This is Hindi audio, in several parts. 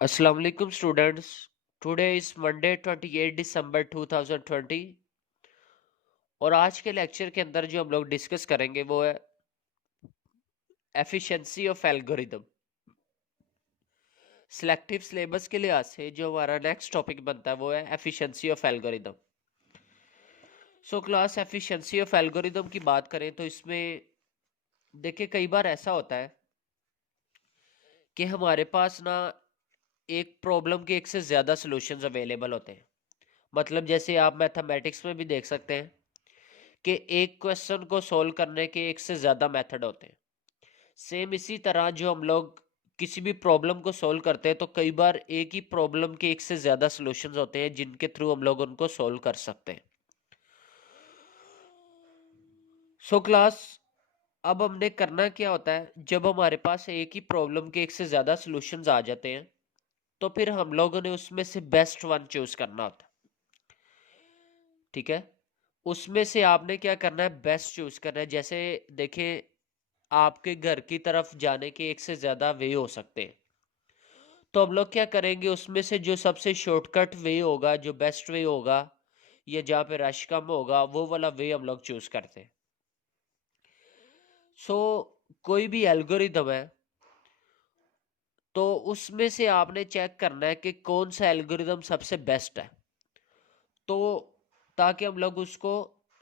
Assalamu alaikum students. Today is Monday 28 December 2020 और आज के लेक्चर के अंदर जो हम लोग डिस्कस करेंगे वो है efficiency of algorithm. Selective syllabus के लिहाज से जो हमारा नेक्स्ट टॉपिक बनता है वो है efficiency of algorithm. Class efficiency of algorithm की बात करें तो इसमें देखिए कई बार ऐसा होता है कि हमारे पास ना एक प्रॉब्लम के एक से ज़्यादा सॉल्यूशंस अवेलेबल होते हैं। मतलब जैसे आप मैथमेटिक्स में भी देख सकते हैं कि एक क्वेश्चन को सॉल्व करने के एक से ज़्यादा मेथड होते हैं। सेम इसी तरह जो हम लोग किसी भी प्रॉब्लम को सॉल्व करते हैं तो कई बार एक ही प्रॉब्लम के एक से ज़्यादा सॉल्यूशंस होते हैं जिनके थ्रू हम लोग उनको सॉल्व कर सकते हैं। क्लास अब हमने करना क्या होता है, जब हमारे पास एक ही प्रॉब्लम के एक से ज़्यादा सॉल्यूशंस आ जाते हैं तो फिर हम लोगों ने उसमें से बेस्ट वन चूज करना होता है। ठीक है, उसमें से आपने क्या करना है, बेस्ट चूज करना है। जैसे देखिए आपके घर की तरफ जाने के एक से ज़्यादा वे हो सकते हैं, तो हम लोग क्या करेंगे, उसमें से जो सबसे शॉर्टकट वे होगा, जो बेस्ट वे होगा या जहाँ पे रश कम होगा, वो वाला वे हम लोग चूज करते हैं। सो कोई भी एल्गोरिदम है तो उसमें से आपने चेक करना है कि कौन सा एल्गोरिदम सबसे बेस्ट है, तो ताकि हम लोग उसको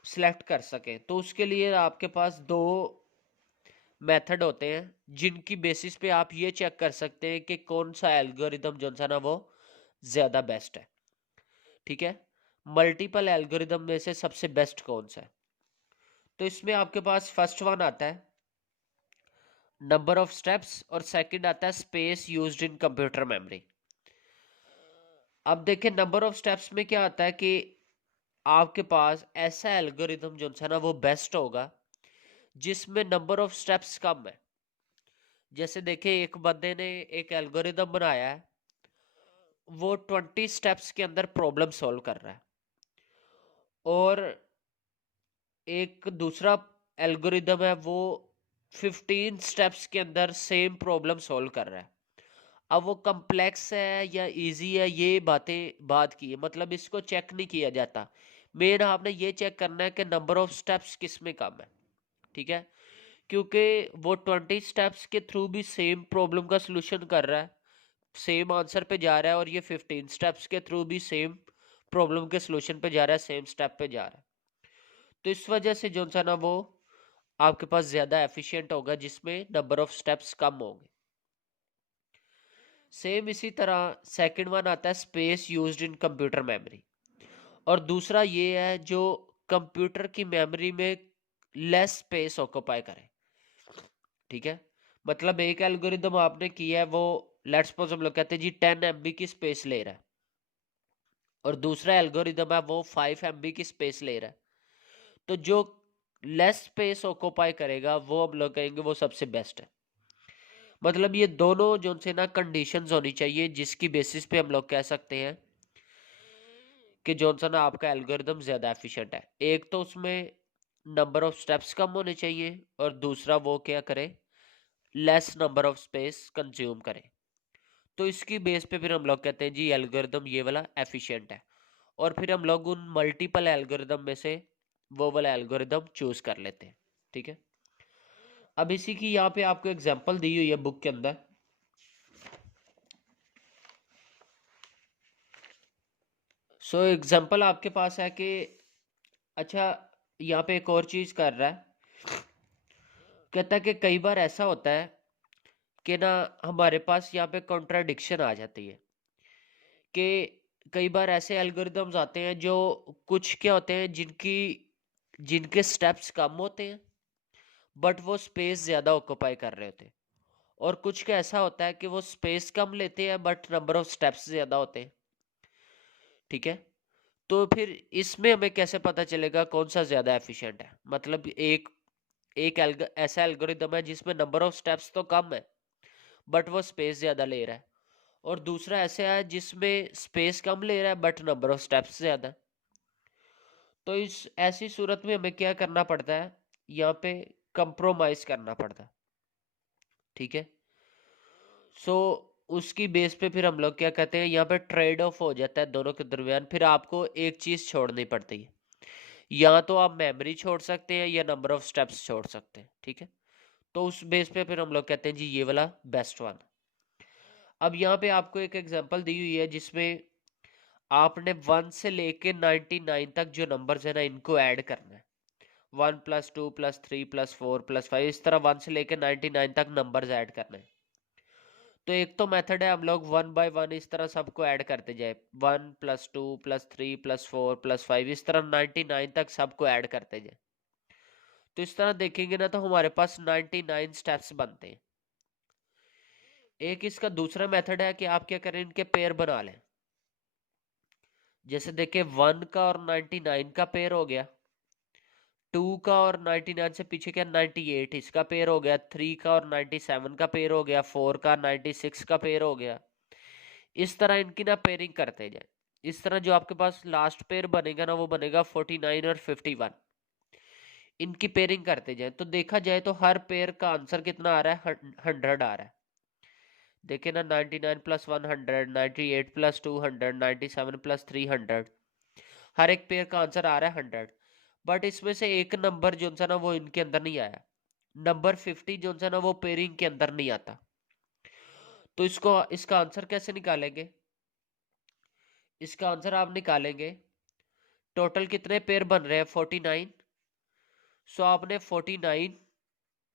सिलेक्ट कर सकें। तो उसके लिए आपके पास दो मेथड होते हैं जिनकी बेसिस पे आप ये चेक कर सकते हैं कि कौन सा एल्गोरिदम जो सा ना वो ज़्यादा बेस्ट है। ठीक है, मल्टीपल एल्गोरिदम में से सबसे बेस्ट कौन सा है, तो इसमें आपके पास फर्स्ट वन आता है नंबर ऑफ स्टेप्स और सेकंड आता है space used in computer memory. अब देखिए नंबर ऑफ स्टेप्स में क्या आता है कि आपके पास ऐसा एल्गोरिदम जो सा ना वो बेस्ट होगा जिसमें नंबर ऑफ स्टेप्स कम है। जैसे देखिए एक बंदे ने एक एल्गोरिदम बनाया है, वो 20 स्टेप्स के अंदर प्रॉब्लम सॉल्व कर रहा है, और एक दूसरा एल्गोरिदम है वो 15 स्टेप्स के अंदर सेम प्रॉब्लम सॉल्व कर रहा है। अब वो कम्प्लेक्स है या इजी है, ये बात की है, मतलब इसको चेक नहीं किया जाता। मेन आपने ये चेक करना है कि नंबर ऑफ स्टेप्स किस में कम है। ठीक है, क्योंकि वो 20 स्टेप्स के थ्रू भी सेम प्रॉब्लम का सलूशन कर रहा है, सेम आंसर पे जा रहा है, और ये 15 स्टेप्स के थ्रू भी सेम प्रॉब्लम के सलूशन पे जा रहा है, सेम स्टेप पे जा रहा है। तो इस वजह से जो सा ना वो आपके पास ज़्यादा एफिशिएंट होगा जिसमें नंबर ऑफ स्टेप्स कम होंगे। सेम इसी तरह सेकंड वन आता है space used in computer memory, और दूसरा ये है जो कंप्यूटर की मेमोरी में लेस स्पेस ऑक्यूपाई करे। ठीक है, मतलब एक एल्गोरिदम आपने किया है वो, लेट्स सपोज हम लोग कहते हैं जी 10 MB की स्पेस ले रहा है, और दूसरा एल्गोरिदम है वो 5 MB की स्पेस ले रहा है, तो जो लेस स्पेस ऑक्यूपाई करेगा वो हम लोग कहेंगे वो सबसे बेस्ट है। मतलब ये दोनों जो से ना कंडीशंस होनी चाहिए जिसकी बेसिस पे हम लोग कह सकते हैं कि जो सा ना आपका एल्गोरिदम ज़्यादा एफिशिएंट है। एक तो उसमें नंबर ऑफ स्टेप्स कम होने चाहिए, और दूसरा वो क्या करे, less number of space consume करे। तो इसकी बेस पे फिर हम लोग कहते हैं जी एल्गोरिदम ये वाला एफिशिएंट है, और फिर हम लोग उन मल्टीपल एल्गोरिदम में से वो वाला एल्गोरिदम चूज कर लेते हैं। ठीक है, अब इसी की यहाँ पे आपको एग्जांपल दी हुई है बुक के अंदर। एग्जांपल आपके पास है कि, अच्छा, यहाँ पे एक और चीज कर रहा है, कहता है कि कई बार ऐसा होता है कि ना हमारे पास यहाँ पे कॉन्ट्राडिक्शन आ जाती है कि कई बार ऐसे एल्गोरिदम्स आते हैं जो कुछ क्या होते हैं जिनके स्टेप्स कम होते हैं बट वो स्पेस ज़्यादा ऑक्यूपाई कर रहे होते हैं, और कुछ का ऐसा होता है कि वो स्पेस कम लेते हैं बट नंबर ऑफ स्टेप्स ज़्यादा होते हैं। ठीक है, तो फिर इसमें हमें कैसे पता चलेगा कौन सा ज़्यादा एफिशिएंट है। मतलब एक एक ऐसा एल्गोरिदम है जिसमें नंबर ऑफ स्टेप्स तो कम है बट वो स्पेस ज़्यादा ले रहा है, और दूसरा ऐसा है जिसमें स्पेस कम ले रहा है बट नंबर ऑफ स्टेप्स ज़्यादा है। तो इस ऐसी सूरत में हमें क्या करना पड़ता है, यहाँ पे कंप्रोमाइज करना पड़ता है। ठीक है, सो उसकी बेस पे फिर हम लोग क्या कहते हैं, यहाँ पे ट्रेड ऑफ हो जाता है दोनों के दरमियान। फिर आपको एक चीज़ छोड़नी पड़ती है, या तो आप मेमोरी छोड़ सकते हैं या नंबर ऑफ स्टेप्स छोड़ सकते हैं, ठीक है। तो उस बेस पे फिर हम लोग कहते हैं जी ये वाला बेस्ट वन। अब यहाँ पे आपको एक एग्जांपल दी हुई है जिसमें आपने 1 से लेके 99 तक जो नंबर्स है ना, इनको ऐड करना है। 1 + 2 + 3 + 4 + 5, इस तरह 1 से लेके 99 तक नंबर्स ऐड करने हैं। तो एक तो मेथड है हम लोग 1 बाय 1 इस तरह सबको ऐड करते जाए, 1 + 2 + 3 + 4 + 5, इस तरह 99 तक सबको ऐड करते जाए। तो इस तरह देखेंगे ना तो हमारे पास 99 स्टेप्स बनते हैं। एक इसका दूसरा मेथड है कि आप क्या करें, इनके पेयर बना लें। जैसे देखिए 1 का और 99 का पेयर हो गया, 2 का और 99 से पीछे क्या 98 इसका पेयर हो गया, 3 का और 97 का पेयर हो गया, 4 का 96 का पेयर हो गया। इस तरह इनकी ना पेयरिंग करते जाए। इस तरह जो आपके पास लास्ट पेयर बनेगा ना, वो बनेगा 49 और 51। इनकी पेयरिंग करते जाए तो देखा जाए तो हर पेयर का आंसर कितना आ रहा है, 100 आ रहा है। देखिए ना 99 + 100, 98 + 200, 97 + 300, हर एक पेयर का आंसर आ रहा है 100। बट इसमें से एक नंबर जो सा ना वो इनके अंदर नहीं आया, नंबर 50 जो सा ना वो पेयरिंग के अंदर नहीं आता। तो इसका आंसर कैसे निकालेंगे? इसका आंसर आप निकालेंगे, टोटल कितने पेयर बन रहे हैं 49। सो आपने 49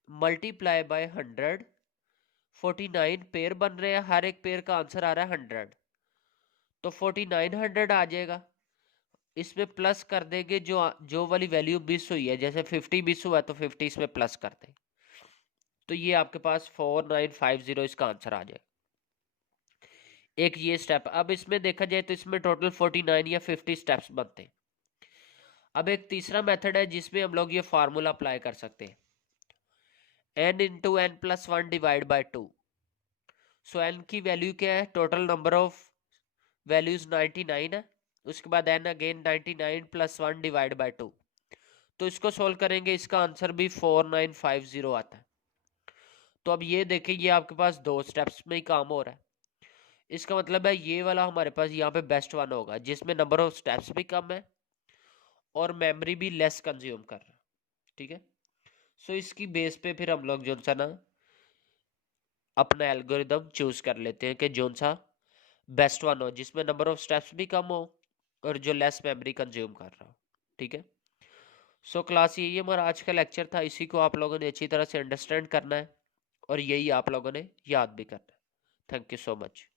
मल्टीप्लाई बाय 100, 49 पेयर बन रहे हैं, हर एक पेयर का आंसर आ रहा है 100, तो 4900 आ जाएगा। इसमें प्लस कर देंगे जो जो वाली वैल्यू मिस हुई है, जैसे 50 मिस हुआ तो 50 इसमें प्लस कर देंगे, तो ये आपके पास 4950 इसका आंसर आ जाएगा। एक ये स्टेप। अब इसमें देखा जाए तो इसमें टोटल 49 या 50 स्टेप्स बनते हैं। अब एक तीसरा मेथड है जिसमें हम लोग ये फार्मूला अप्लाई कर सकते हैं, n × n + 1 divide by 2। So n की वैल्यू क्या है, टोटल नंबर ऑफ वैल्यूज 99 है, उसके बाद n अगेन 99 + 1 डिवाइड बाय 2। तो इसको सोल्व करेंगे, इसका आंसर भी 4950 आता है। तो अब ये देखिए, ये आपके पास 2 स्टेप्स में ही काम हो रहा है। इसका मतलब है ये वाला हमारे पास यहाँ पे बेस्ट वन होगा, जिसमें नंबर ऑफ स्टेप्स भी कम है और मेमोरी भी लेस कंज्यूम कर रहा है, ठीक है। सो इसकी बेस पे फिर हम लोग जो सा ना अपना एल्गोरिदम चूज कर लेते हैं कि जोन सा बेस्ट वन हो, जिसमें नंबर ऑफ स्टेप्स भी कम हो और जो लेस मेमोरी कंज्यूम कर रहा हो, ठीक है। सो क्लास यही हमारा आज का लेक्चर था, इसी को आप लोगों ने अच्छी तरह से अंडरस्टैंड करना है और यही आप लोगों ने याद भी करना है। Thank you so much.